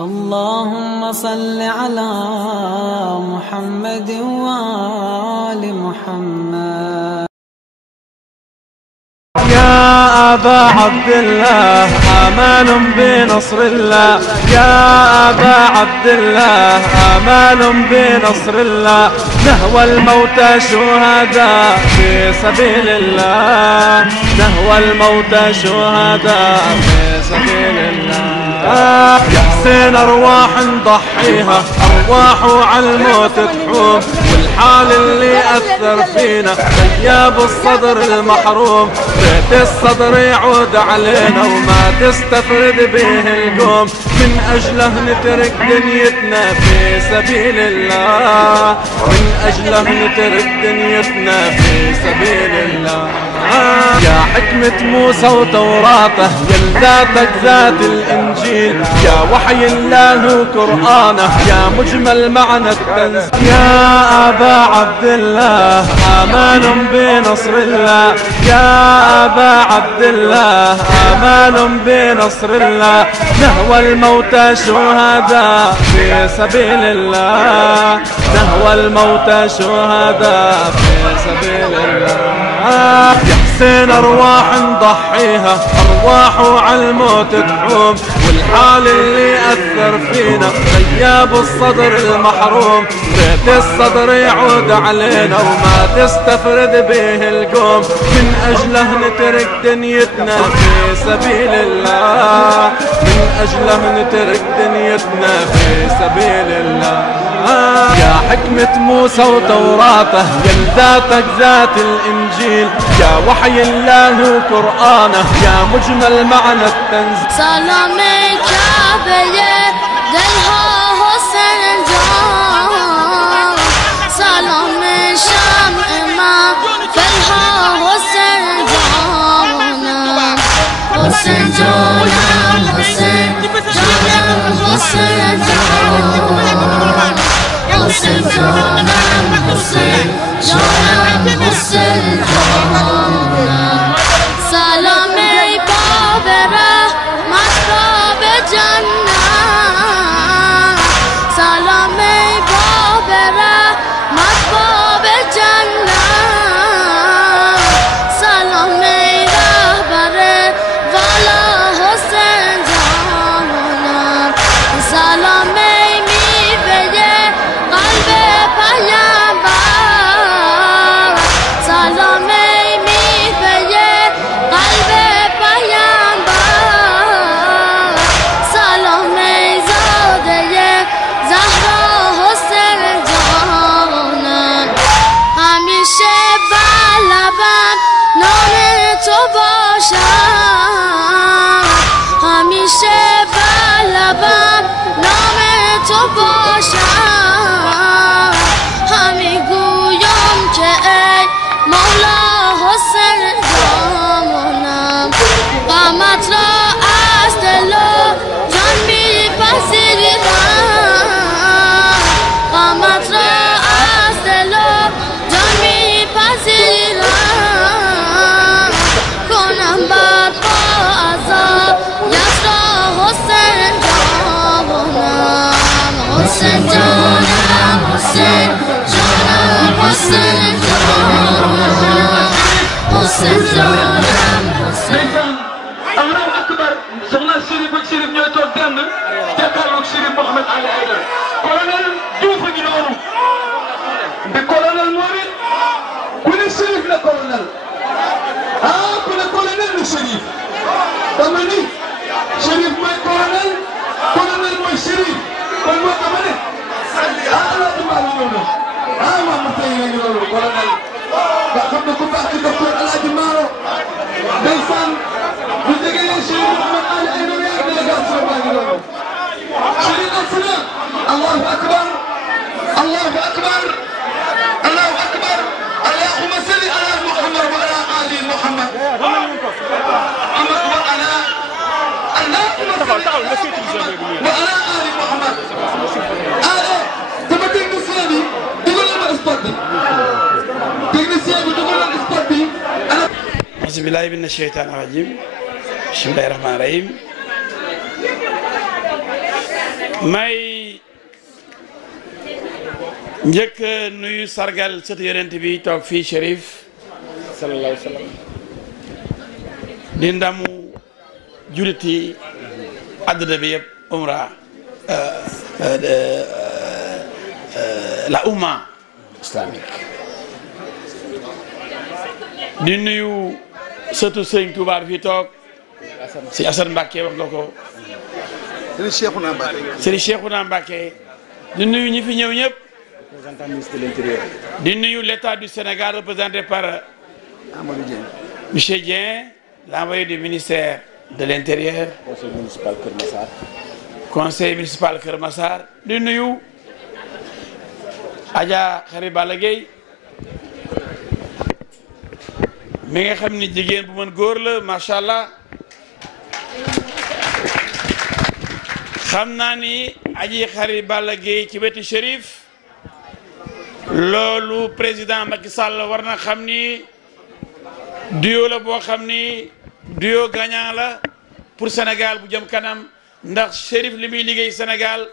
اللهم صل على محمد وآل محمد. يا أبا عبد الله آمال بنصر الله، يا أبا عبد الله آمال بنصر الله، نهوى الموت شهداء في سبيل الله، نهوى الموت شهداء في سبيل الله. يا حسين أرواح نضحيها، أرواح على الموت تحوم، والحال اللي أثر فينا غياب الصدر المحروم، بيت الصدر يعود علينا وما تستفرد به القوم، من أجله نترك دنيتنا في سبيل الله، من أجله نترك دنيتنا في سبيل الله. يا حكمة موسى وتوراته، يا ذاتك ذات الإنجيل، يا وحي الله وقرآنه، يا مجمل معنى التنزيل. يا أبا عبد الله آمال بنصر الله، يا أبا عبد الله آمال بنصر الله، نهوى الموت شهداء في سبيل الله، نهوى الموت شهداء في سبيل الله. يا حسين أرواح نضحيها، أرواح على الموت تحوم، والحال اللي أثر فينا غياب الصدر المحروم، بيت الصدر يعود علينا وما تستفرد به القوم، من أجله نترك دنيتنا في سبيل الله، من أجله نترك دنيتنا في سبيل الله. يا حكمة موسى وتوراته، يا ذاتك ذات الإنجيل، يا وحي الله وقرآنه، يا مجمل معنى التنزيل. سلام كعبه دلها حسین جان، سلام شمع ما دلها حسین جانم، حسین جانم، حسین جانم، حسین جانم، حسین جانم، حسین جانم، حسین جانم. سلام ای باب رحمت باب جنت، سلام ای باب رحمت باب جنت، سلام ای رهبر والا حسین جانم، سلام ای میوه قلب پیامبر، سلام ای میوه قلب پیامبر، سلام ای زاده زهرا حسین جانم، همیشه بر لبم نام تو باشم، همیشه بر لبم نام تو باشم، همی گویم که ای مولا حسین جانم، غمت را از دل و جان میپذیرم، غمت را از دل و جان میپذیرم، کنم برپا عذاب یسرا حسین جانم، حسین جانم، حسین جانم، حسین جانم، حسین جانم، حسین. Allahu akbar. Soxna Chérif ak Chérif ñooy toog dend jàkkaarloog Chérif Mouhamed Ali Aïdara. Colonel Diouf a ngi noonu. Ndi colonel moom it ku ne Chérif la colonel. Ku ne colonel la Chérif. dama ni Chérif mooy colonel, colonel mooy Chérif. kon moo dama ne. Alaaji Maalik ñëw na. Maam Moussa yi ngi noonu colonel. nga xam ne ku baax ci docteur Alaaji Maaro. ndeysaan bu jegee Chérif Mouhamed Ali Aïdara yaa délégation baa ngi noonu. Chérif asna. Allahu akbar, Allahu akbar, Allahu akbar. Allahumma salli ala Muhammad wa ala ali Muhammad. Muhammad wa ala Allahumma salli wa ala ali Muhammad. Sama technicien bi dugal na spot bi. Technicien bi dugal na spot bi. Auzu billahi mina shaytaani rajiim. Bismillahi rahmaani rahiim. may njëkk nuyu sargal sëtu yonent bi toog fii Chérif sallallahu alayhi wa sallam di ndamu juliti àdduna bi yëpp umra la umma islamique di nuyu sëtu sëñ Touba fii toog si Assane Mbacké wax nga ko Serigne Cheikhouna Mbacké di nuyu ñi fi ñëw ñëpp représentant ministre de l'Intérieur di nuyu l'État du Sénégal représenté par Amadou Dieng monsieur Dieng l'envoyé du ministère de l'Intérieur conseil municipal Kër Massar conseil municipal Kër Massar di nuyu Adja Khary Balla Gueye mi nga xam ni jigéen bu mën góor la macha allah xam naa ni Adji Khary Balla Gueye ci wetu Chérif loolu président Macky Sall war na xam ni duo la boo xam ni duo gagnant la pour Sénégal bu jëm kanam ndax Chérif li muy liggéey Sénégal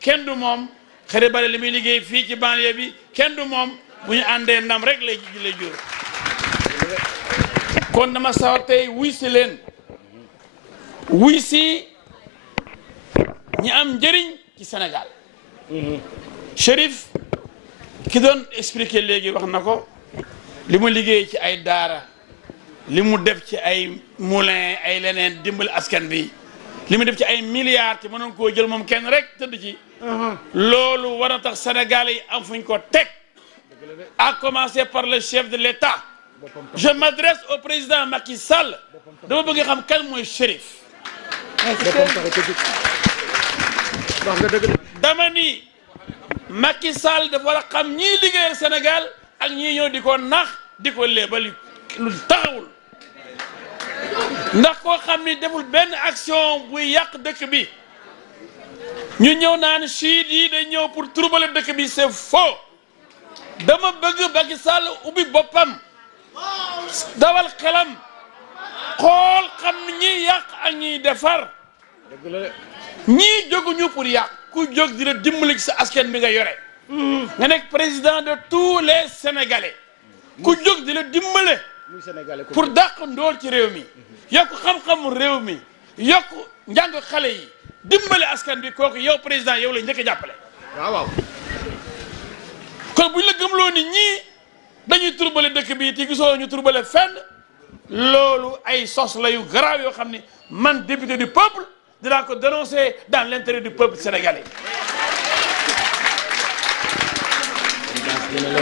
kenn du moom Khary Balla li muy liggéey fii ci banlieue bi kenn du moom bu ñu àndee ndam rek lay jur kon dama sawar tey wuy si leen wuy si ñi am njëriñ ci Sénégal Chérif ki doon expliquer léegi wax na ko li mu liggéey ci ay daara li mu def ci ay moulin ay leneen dimbali askan bi li mu def ci ay milliards te mënoon koo jël moom kenn rek tëdd ci loolu war na tax Sénégal yi am fuñ ko teg à commencer par le chef de l'État. Je m'adresse au président Macky Sall dama bëgg xam kan mooy Chérif dama ni Macky Sall dafa war a xam ñii liggéeyal Sénégal ak ñii ñëw di ko nax di ko léebal lu taxawul ndax koo xam ni deful benn action buy yàq dëkk bi ñu ñëw naan chiites yi day ñëw pour troubler dëkk bi c'est faux dama bëgg Macky Sall ubbi boppam dawal xelam xool xam ñi yàq ak ñiy defar ñii jóguñu pour yàq ku jóg dina dimbali ci sa askan bi nga yore nga nekk président de tous les Sénégalais ku jóg dina dimbale pour dàq ndool ci réew mi yokk xam-xamu réew mi yokk njàng xale yi dimbale askan bi kooku yow président yow la njëkk a jàppale waaw kon buñ la gëmloo ni ñii dañuy turbale dëkk bi te gisoo ñu turbale fenn loolu ay sos la yu garaaw yoo xam ni man député du peuple dinaa ko dénoncer dans l'intérêt du peuple sénégalais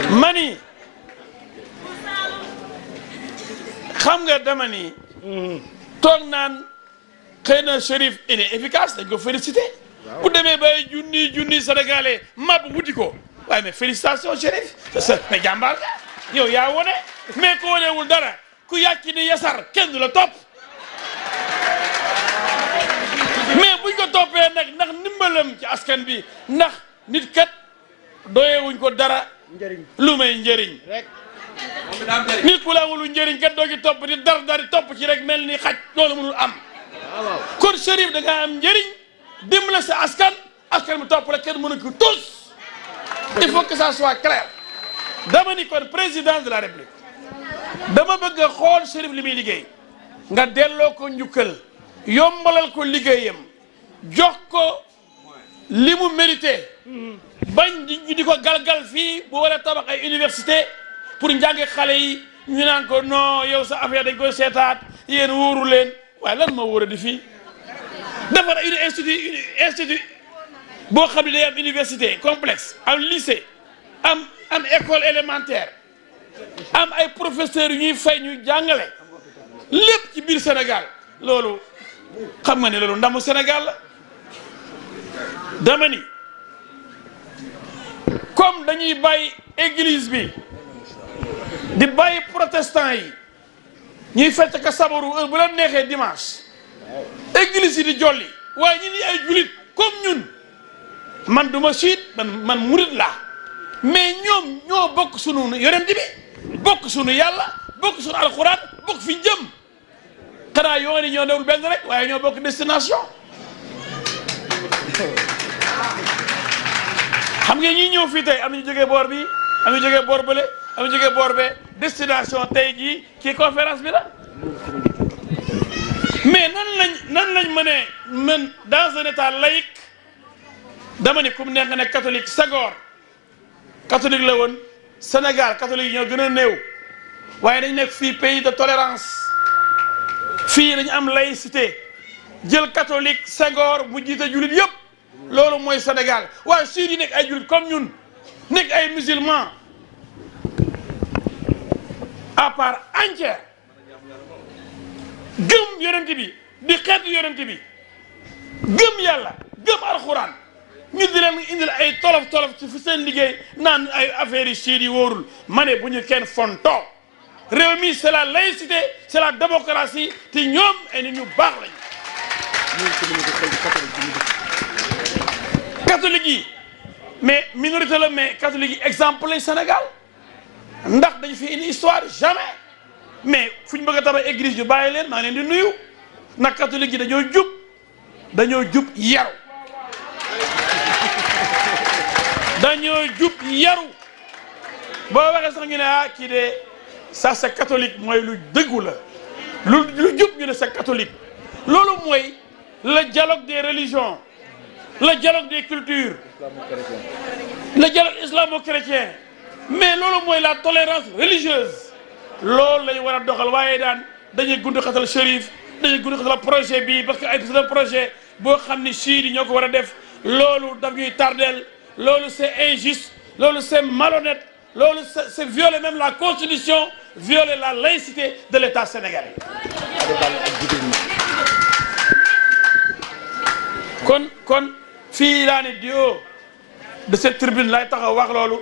mani xam nga dama ni toog naan xëy na Chérif il est efficace dañ ko félicité bu demee bay junni sénégalais mab wuti ko waaye mais félicitations Chérif mais jàmbaar nga yow yaa wone mais ko wonewul dara ku yàcc ni yasar kenn du la topp mais buñ ko toppee nag ndax ndimbalam ci askan bi ndax nit kat doyewuñ ko dara lu may njëriñ rek nit ku la amul njëriñ kat doo ci topp di dari topp ci rek mel ni xaj loolu mënul am kon Chérif da nga am njëriñ dimbale sa askan bi topp la kenn mënu ko tous il faut que ça soit clair dama ni kon président de la République dama bëgg a xool Chérif li muy liggéey nga delloo ko njukkal yombalal ko liggéeyam jox ko li mu mérité bañ di ko galgal fii bu war a tabax ay université pour njàngi xale yi ñu naan ko non yow sa affaire dañ koy seetaat yéen wóoru leen waaye lan moo wóor a di fii defar une institut boo xam ne day am université complexe am lycée am école élémentaire am ay professeurs yu ñuy fay ñu jàngale lépp ci biir Sénégal loolu xam nga ne loolu ndamu Sénégal la dama ni comme dañuy bàyyi église bi di bàyyi protestant yi ñuy fecc ka sabaru heure bu la neexee dimanche église yi di jolli waaye ñi ni ay julit comme ñun man duma siit man murit laa mais ñoom ñoo bokk sunu yonent bi bokk sunu yàlla bokk sunu alxuraan bokk fi jëm xanaa yoo ni ñoo newul benn rek waaye ñoo bokk destination nga ñi ñëw fii tey am nañu jógee boor bi am nañu jógee boor bële am nañu jógee boor bee destination tey jii ci conférence bi la mais nan lañ mën dans un état laïque dama ni ku mu neex nga ne catholique Senghor catholique la woon Sénégal catholique yi ñoo gën a néew waaye dañ nekk fii pays de tolérance fii dañu am laïcité jël catholique Senghor mu jiite jullit yëpp loolu mooy Sénégal waaye sud yi nekk ay jullit comme ñun nekk ay musulmans à part entière gëm yonent bi di xeetu yonent bi gëm yàlla gëm alxuraan ñu di leen indil ay tolof ci fu seen liggéey naan ay affaires yi siid yi wóorul ma ne bu ñu kenn fontoo réew mi c'est la laïcité c'est la démocratie te ñoom ay nit ñu baax lañu catholique yi mais minorité la mais catholique yi exemple lañ Sénégal ndax dañu fi une histoire jamais mais fu ñu bëgg a tabax église yu bàyyi leen maa leen di nuyu nag catholique yi dañoo jub yaru boo waxee sax ñu ne ah kii de ça c'est catholique mooy lu dëggu la lu jub ñu ne c'est catholique loolu mooy le dialogue des religions le dialogue des cultures le dialogue islamo-chrétien mais loolu mooy la tolérance religieuse loolu lañu war a doxal waaye dañuy gund xatal Chérif dañuy gund xatal projet bi parce que ay projet boo xam ni chiites yi ñoo ko war a def loolu daf ñuy tardeel loolu c'est injuste loolu c'est malhonnête loolu c'est violer même la constitution violer la laïcité de l'État sénégalais kon fii laa ne dio de cette tribune lay taxaw wax loolu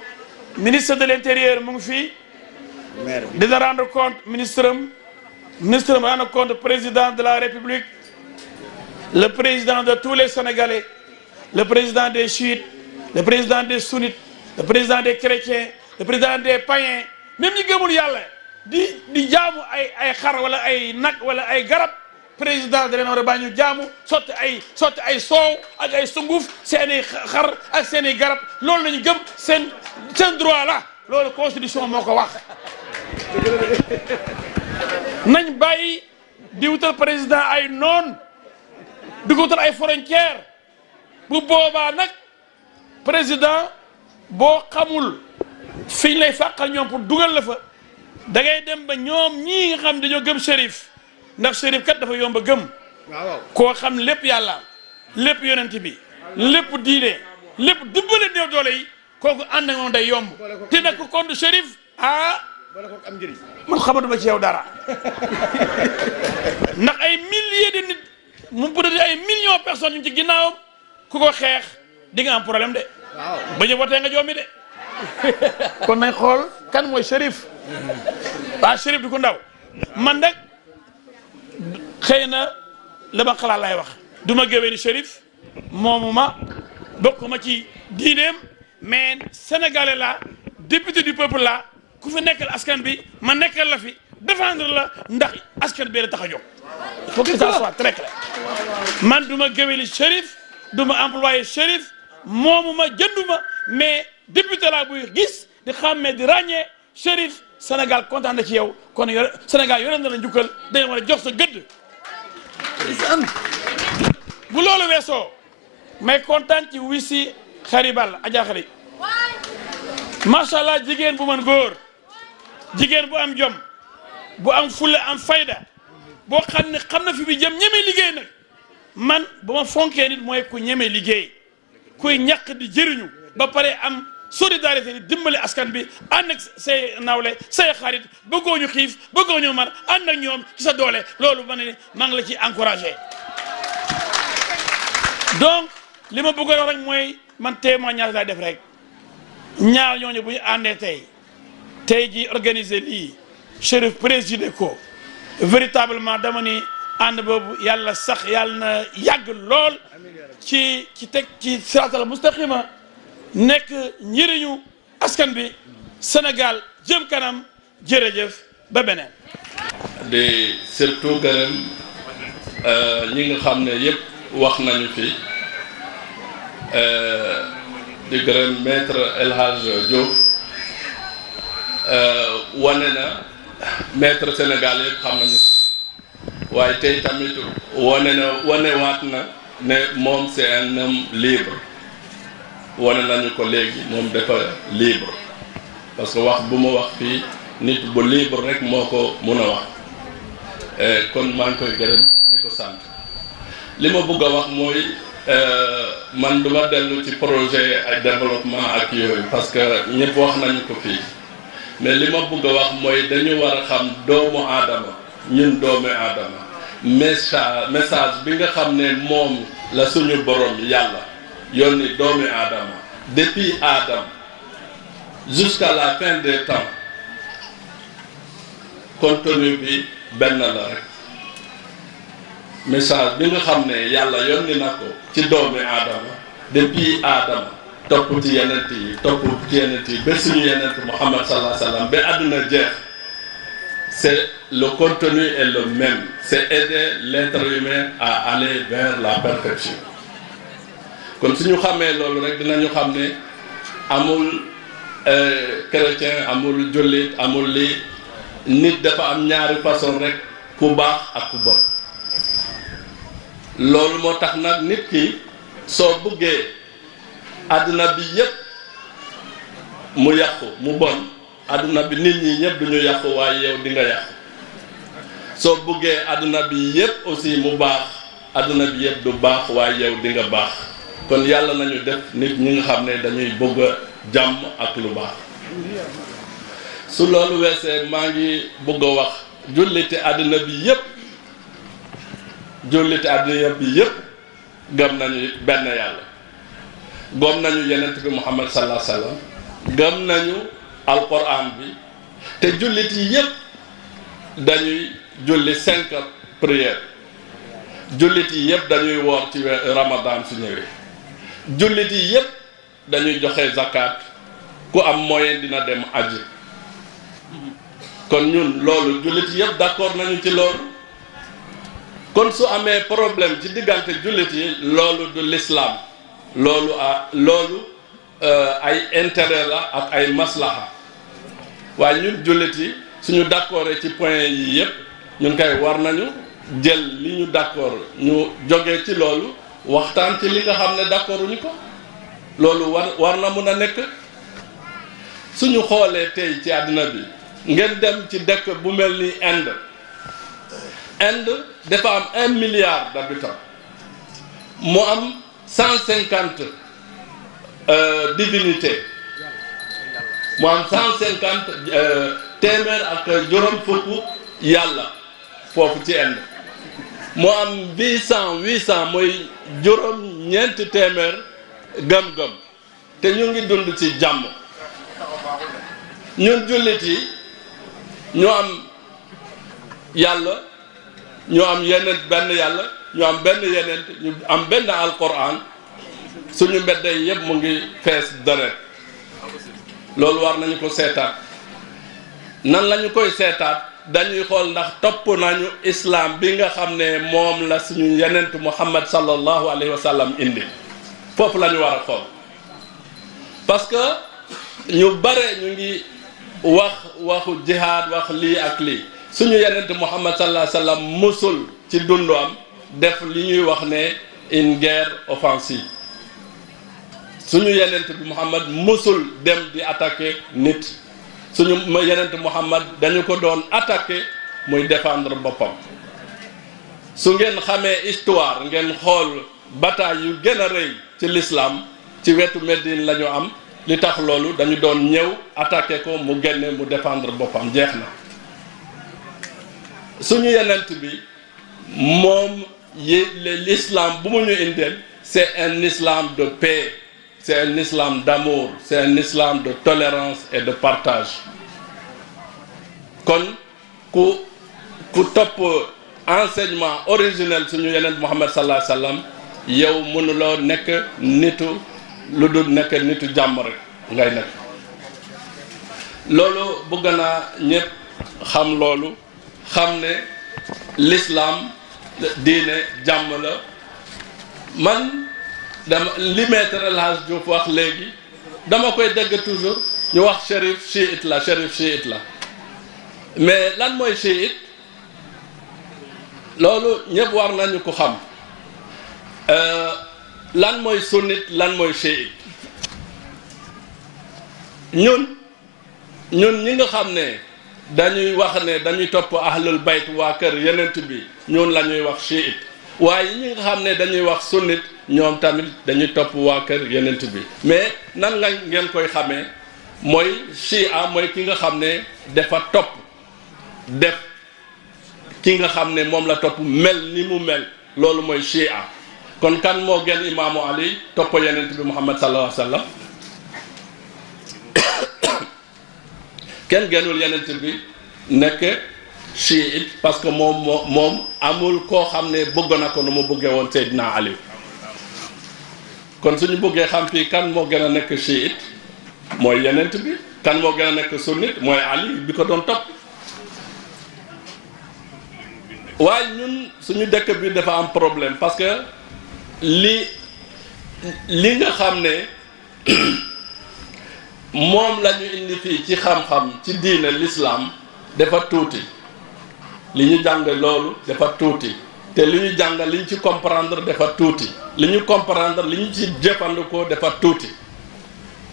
ministre de l'intérieur mu ngi fii dina rendre compte ministre am rendre compte président de la République le président de tous les Sénégalais le président des chiites le président des sunnites le président des chrétiens le président des païens même ñi gëmul yàlla di jaamu ay xar wala ay nag wala ay garab président da leen war a bàyyi ñu jaamu sotti ay soow ak ay sunguf seeni xar ak seeni garab loolu lañu gëm seen droit la loolu constitution moo ko wax nañ bàyyi di wutal président ay noon di ko wutal ay frontières bu boobaa nag président boo xamul fiñ lay fàqal ñoom pour dugal la fa da ngay dem ba ñoom ñii nga xam dañoo gëm Chérif ndax Chérif kat dafa yomb a gëm koo xam lépp yàlla lépp yonent bi lépp diine lépp dimbale néew doole yi kooku ànd ak moom day yomb te nag ko kon Chérif man xamatuma ci yow dara ndax ay milliers de nit mu peut-être ay millions de personnes ñu ci ginnaawam ku ko xeex di nga am problème de ba ñu wotee nga joomi de kon nañ xool kan mooy Chérif Chérif di ko ndaw man nag xëy na la ma xalaat lay wax du ma géwee ni Chérif moomuma bokkuma ci diineem mais sénégalais la député du peuple la ku fi nekkal askan bi ma nekkal la fi défendre la ndax askan bi la tax a jóg il faut que ça soit très clair man du ma géwee ni Chérif du ma employé Chérif moomuma jënduma mais député la buy gis di xàmmee di ràññee Chérif Sénégal kontaan na ci yow kon Sénégal yore na la njukkal dañu war a jox sa gëdd bu loolu weesoo may kontaan ci wisi xari ball Adja Xari macha allah jigéen bu mën góor jigéen bu am jom bu am fulla am fayda boo xam ne xam na fi bi jëm ñeme liggéey nag man bu ma fonkee nit mooy ku ñeme liggéey kuy ñàkk di jëriñu ba pare am solidarité di dimbali askan bi ànd ak say nawle say xarit bëggoo ñu xiif bëggoo ñu mar ànd ak ñoom ci sa doole loolu ma ne maa ngi la ci encouragé donc li ma bëgg a wax rek mooy man témoignage laay def rek ñaar ñooñu bu ñu àndee tey ji organiser lii Chérif présidé ko véritablement dama ni ànd boobu yàlla sax yàlla na yàgg lool ci teg ci siraatal mustaqima nekk njëriñu askan bi Sénégal jëm kanam jërëjëf ba beneen de surtout gërëm ñi nga xam ne yëpp wax nañu fi di gërëm maître El Hadj Diouf wane na maître Sénégal yëpp xam nañu ko waaye tey tamit wanewaat na ne moom c'est un homme libre wane nañu ko léegi moom dafa libre parce que wax bu ma wax fii nit bu libre rek moo ko mun a wax kon maa ngi koy gërëm di ko sant li ma bëgg a wax mooy man duma dellu ci projet ay développement ak yooyu parce que ñëpp wax nañu ko fii mais li ma bëgg a wax mooy dañu war a xam doomu aadama ñun doomu aadama message bi nga xam ne moom la suñu borom yàlla yónni doomu aadama depuis Adam jusqu'à la fin des temps contenu bi benn la rek message bi nga xam ne yàlla yónni na ko ci doomu aadama depuis Adama topp ci yenent yi ba suñu yenent Muhammad sallallahu alayhi wa sallam ba àdduna jeex c'est le contenu est le même c'est aider l'être humain à aller vers la perfection kon suñu xamee loolu rek dinañu xam ne amul chrétien amul jullit amul lii nit dafa am ñaari façon rek ku baax ak ku bon loolu moo tax nag nit ki soo bëggee àdduna bi yépp mu yàqu mu bon àdduna bi nit ñi ñëpp duñu yàqu waaye yow di nga yàqu soo bëggee àdduna bi yépp aussi mu baax àdduna bi yépp du baax waaye yow di nga baax kon yàlla nañu def nit ñi nga xam ne dañuy bëgg a jàmm ak lu baax su loolu weesee maa ngi bëgg a wax julliti àdduna bi yépp gëm nañu benn yàlla gëm nañu yenent bi Muhammad sallallahu alayhi wa sallam gëm nañu alquran bi te jullit yi yépp dañuy julli 5 prières jullit yi yépp dañuy woor ci Ramadan su ñëwee jullit yi yépp dañuy joxe zakat ku am moyen dina dem aji kon ñun loolu jullit yi yépp d'accord nañu ci loolu kon su amee problème ci diggante jullit yi loolu du l'islam loolu ay intérêt la ak ay maslaha waaye ñun jullit yi suñu d'accord ci point yi yépp ñun kay war nañu jël li ñu d'accord ñu jógee ci loolu waxtaan ci li nga xam ne d'accorduñu ko loolu war na mun a nekk suñu xoolee tey ci àddina bi ngeen dem ci dëkk bu mel ni Inde dafa am 1 milliard d'habitants mu am 150 divinités mu am 150 téeméer ak juróom fukk yàlla foofu ci Inde mu am 800 mooy juróom ñeenti téeméer gëm-gëm te ñu ngi dund ci jàmm ñun jullit yi ñu am yàlla ñu am yeneen benn yàlla ñu am benn yeneen ñu am benn alquran suñu mbedd yi yëpp mu ngi fees deret loolu war nañu ko seetaat nan lañu koy seetaat dañuy xool ndax topp nañu islam bi nga xam ne moom la suñu yenent Muhammad sallallahu alayhi wa sallam indi foofu la ñu war a xool parce que ñu bare ñu ngi waxu jihaad wax lii ak lii suñu yenent Muhammad sallallahu alayhi wa sallam musul ci dundu am def li ñuy wax ne une guerre offensive suñu yenent bi Muhammad musul dem di attaquer nit suñu yenent Muhammad dañu ko doon attaquer muy défendre boppam su ngeen xamee histoire ngeen xool bataille yu gën a rëy ci l'islam ci wetu Médine la ñu am li tax loolu dañu doon ñëw attaquer ko mu génne mu défendre boppam jeex na suñu yenent bi moom l'islam bu mu ñu indeel c'est un islam de paix c'est un islam d'amour c'est un islam de tolérance et de partage kon ku topp enseignement originel suñu yenent Muhammad sallallahu alayhi wa sallam yow mënuloo nekk nitu lu dul nekk nitu jàmm rek ngay nekk loolu bëgg naa ñëpp xam loolu xam ne l'islam diine jàmm la man dama li maître El Hadj Diouf wax léegi dama koy dégg toujours ñu wax shérif chiite la shérif chiite la mais lan mooy chiite loolu ñëpp war nañu ko xam lan mooy sunnite lan mooy chiite ñun ñi nga xam ne dañuy wax ne dañuy topp ahlul bayt waa kër yenent bi ñun la ñuy wax chiite waaye ñi nga xam ne dañuy wax sunnite ñoom tamit dañuy topp waa kër yenent bi mais nan nga ngeen koy xamee mooy chia mooy ki nga xam ne dafa topp def ki nga xam ne moom la topp mel ni mu mel loolu mooy chia kon kan moo gën imaamu ali topp yenent bi muhammad sallallahu alayhi wa sallam kenn gënul yenent bi nekk chiite parce que moom amul koo xam ne bëgg na ko nu mu bëggee woon Seydina Ali kon suñu bëggee xam fii kan moo gën a nekk chiite mooy yenent bi kan moo gën a nekk sunnite mooy Ali bi ko doon topp waaye ñun suñu dëkk bi dafa am problème parce que li nga xam ne moom la ñu indi fii ci xam-xam ci diine l'islam dafa tuuti li ñu jàng loolu dafa tuuti te li ñu jàng li ñu ci comprendre dafa tuuti li ñu comprendre li ñu ci jëfandikoo dafa tuuti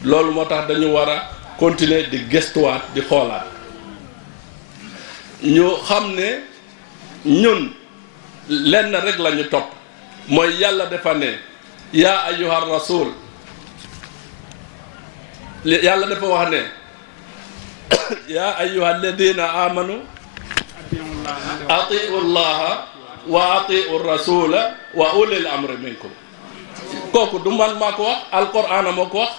loolu moo tax dañu war a continuer di gëstuwaat di xoolaat ñu xam ne ñun lenn rek la ñu topp mooy yàlla dafa ne yaa ayyuhar rasul yàlla dafa wax ne yaa ayyuha alladina amanu atiu llaha wa atiu rasula wa ulil amri minkum kooku du man maa ko wax alqur'ana moo ko wax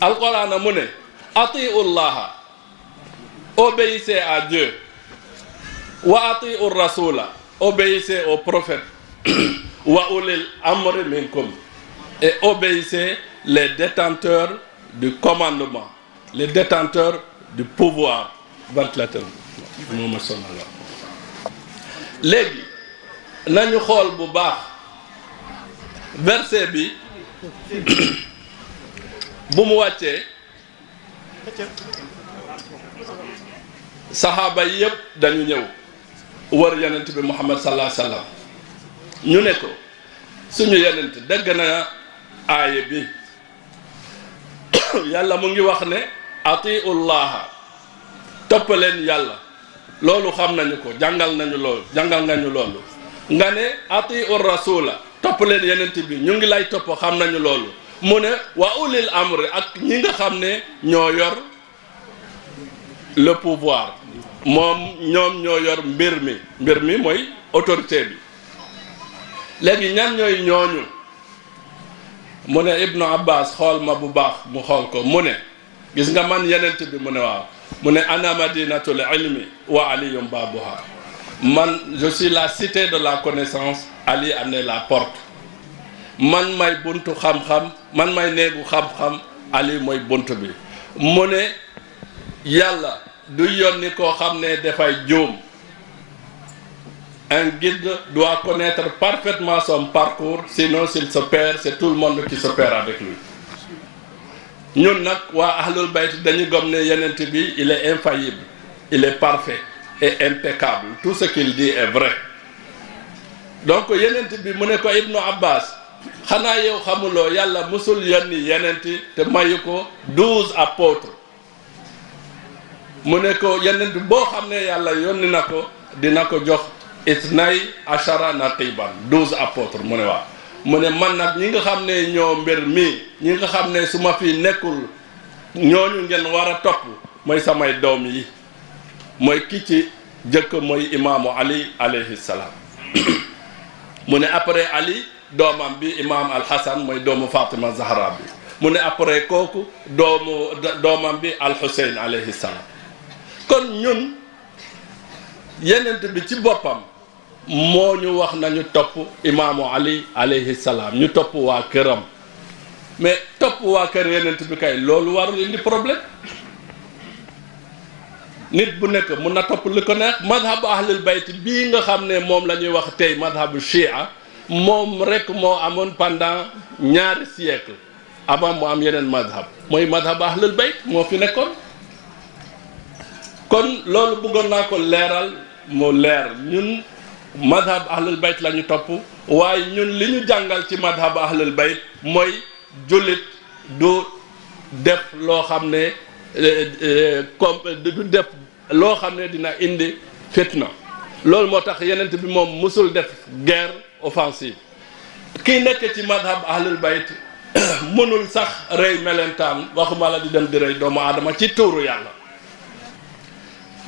alqur'ana mu ne atiu llaha obéissez à Dieu wa atiu rasula obéissez au prophète wa ulil amri minkum et obéissez les détenteurs du commandement les détenteurs du pouvoir ventilateur moo ma sonal la léegi nañu xool bu baax verset bi bu mu wàccee saxaaba yi yëpp dañu ñëw wër yenent bi Muhammad sallallahu alayhi wa sallam ñu ne ko suñu yenent dégg na aaye bi yàlla mu ngi wax ne atiu llaha topp leen yàlla loolu xam nañu ko jàngal nañu loolu nga ne atiu rasula topp leen yenent bi ñu ngi lay topp xam nañu loolu mu ne wa ulil amri ak ñi nga xam ne ñoo yor le pouvoir ñoom ñoo yor mbir mi mooy autorité bi léegi ñan ñooy ñooñu mu ne Ibnu Abbas xool ma bu baax mu xool ko mu ne gis nga man yenent bi mu ne waaw mu ne ana madinatul ilmi wa aliyum babuha man je suis la cité de la connaissance Ali en est la porte man may buntu xam-xam man may néegu xam-xam Ali mooy buntu bi mu ne yàlla du yónni koo xam ne dafay juum un guide doit connaître parfaitement son parcours sinon s'il se perd c'est tout le monde qui se perd avec lui ñun nag waa ahlul bayt dañu gëm ne yenent bi il est infaillible il est parfait et impeccable tout ce qu'il dit est vrai donc yenent bi mu ne ko Ibnu Abbas xanaa yow xamuloo yàlla musul yónni yenent te mayu ko 12 apôtres mu ne ko yenent boo xam ne yàlla yónni na ko dina ko jox itnay ashara naqiban 12 apôtres mu ne waaw mu ne man nag ñi nga xam ne ñoo mbir mi ñi nga xam ne su ma fi nekkul ñooñu ngeen war a topp mooy samay doom yi mooy ki ci jëkk mooy imaamu Ali alayhi salaam mu ne après Ali doomam bi imaam al-Hasan mooy doomu Fatima Zahra bi mu ne après kooku doomam bi al-Hussein alayhi salaam kon ñun yenent bi ci boppam moo ñu wax nañu topp imaamu Ali alayhi salaam ñu topp waa këram mais topp waa kër yenent bi kay loolu warul indi problème nit bu nekk mun na topp li ko neex madhabu ahlul bayt bii nga xam ne moom la ñuy wax tey madhabu chia moom rek moo amoon pendant ñaari siècle avant mu am yeneen madhab mooy madhab ahlul bayt moo fi nekkoon. kon loolu bëggoon naa ko leeral mu leer ñun madhab ahlul bayt la ñu topp waaye ñun li ñu jàngal ci madhab ahlul bayt mooy jullit du def loo xam ne du def loo xam ne dina indi fitna loolu moo tax yenent bi moom musul def guerre offensive kii nekk ci madhab ahlul bayt mënul sax rey melentaan waxuma la di dem di rey doomu aadama ci tuuru yàlla.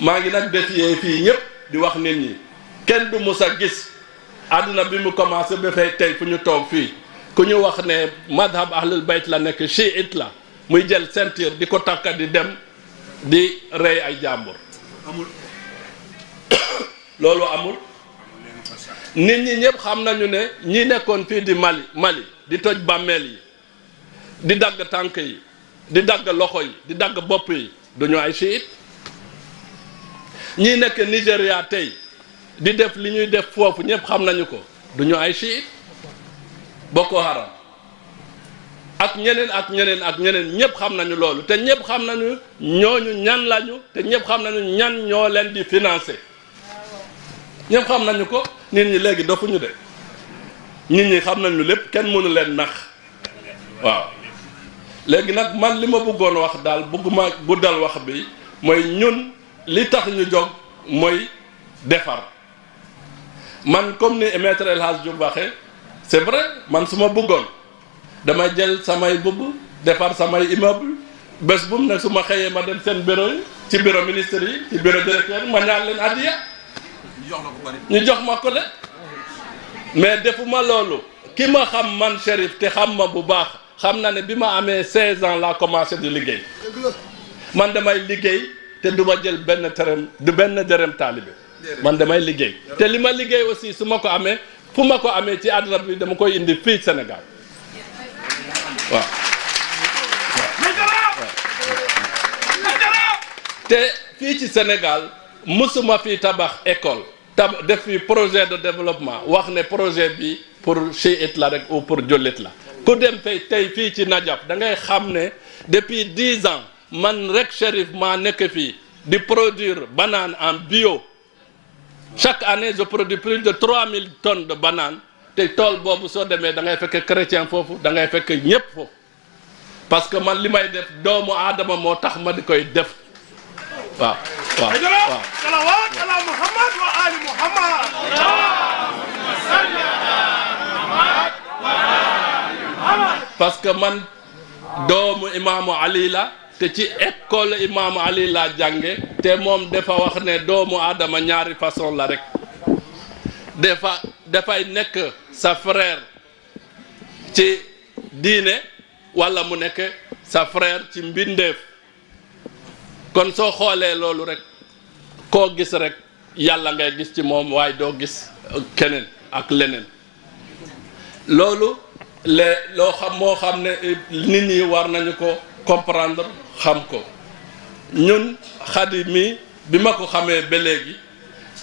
maa ngi nag defiyee fii ñëpp di wax nit ñi kenn du mus a gis àdduna bi mu commencé ba fay tey fu ñu toog fii ku ñu wax ne madhab ahlul bayt la nekk chiite la muy jël ceinture di ko takka di dem di rey ay jàmbur amul loolu amul nit ñi ñëpp xam nañu ne ñi nekkoon fii di Mali di toj bàmmeel yi di dagg tànk yi di dagg loxo yi di dagg bopp yi duñu ay chiite ñi nekk Nigéria tey di def li ñuy def foofu ñëpp xam nañu ko duñu ay chiite Boko Haram ak ñeneen ak ñeneen ak ñeneen ñëpp xam nañu loolu te ñëpp xam nañu ñooñu ñan lañu te ñëpp xam nañu ñan ñoo leen di financer ñëpp xam nañu ko nit ñi léegi dofuñu de nit ñi xam nañu lépp kenn mënu leen nax waaw léegi nag man li ma bëggoon wax daal bëgguma guddal wax bi mooy ñun li tax ñu jóg mooy defar man comme ni maître El Hadj Diouf waxee c'est vrai man su ma bëggoon damay jël samay bubb defar samay immeuble bés bu mu ne su ma xëyee ma dem seen bureau yi ci bureau ministre yi ci bureau directeur ma ñaan leen addiya ñu jox ma ko de mais defuma loolu ki ma xam man Chérif te xam ma bu baax xam na ne bi ma amee 16 ans laa commencé di liggéey man damay liggéey te du ma jël benn dërëm taalibe man damay liggéey te li ma liggéey aussi su ma ko amee fu ma ko amee ci àdduna bi dama koy indi fii Sénégal waaw te fii ci Sénégal mësuma fi tabax école def fi projet de développement wax ne projet bi pour chiite la rek ou pour jullit la ku dem tey fii ci Najaf da ngay xam ne depuis 10 ans man rek Chérif maa nekk fii di produire banane en bio chaque année je produis plus de 3000 tonnes de banane te tool boobu soo demee da ngay fekk chrétien foofu da ngay fekk ñépp foofu parce que man li may def doomu aadama moo tax ma di koy def waaw waaw waaw salawaat ala Muhammad wa ali Muhammad parce que man doomu imaamu Ali la te ci école imaamu Ali laa jànge te moom dafa wax ne doomu aadama ñaari façon la rek dafay nekk sa frère ci diine walla mu nekk sa frère ci mbindeef kon soo xoolee loolu rek koo gis rek yàlla ngay gis ci moom waaye doo gis keneen ak leneen loolu loo xam moo xam ne nit ñi war nañu ko comprendre xam ko ñun Xadi mi bi ma ko xamee ba léegi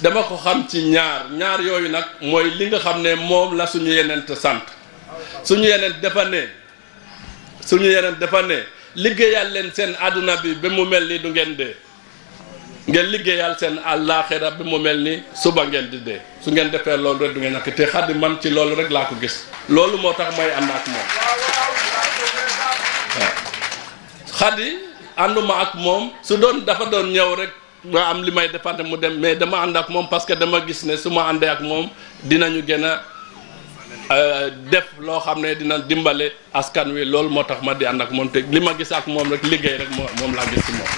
dama ko xam ci ñaar yooyu nag mooy li nga xam ne moom la suñu yeneen sant suñu yeneen dafa ne liggéeyal leen seen àdduna bi ba mu mel ni du ngeen dee ngeen liggéeyal seen àllaaxira ba mu mel ni suba ngeen di dee su ngeen defee loolu rek du ngeen ñàkk te Xadi man ci loolu rek laa ko gis loolu moo tax may ànd ak moom waaw Xadi ànduma ak moom su doon dafa doon ñëw rek ma am li may defante mu dem mais dama ànd ak moom parce que dama gis ne su ma àndee ak moom dinañu gën a def loo xam ne dina dimbale askan wi loolu moo tax ma di ànd ak moom te li ma gis ak moom rek liggéey rek moom laa gis ci moom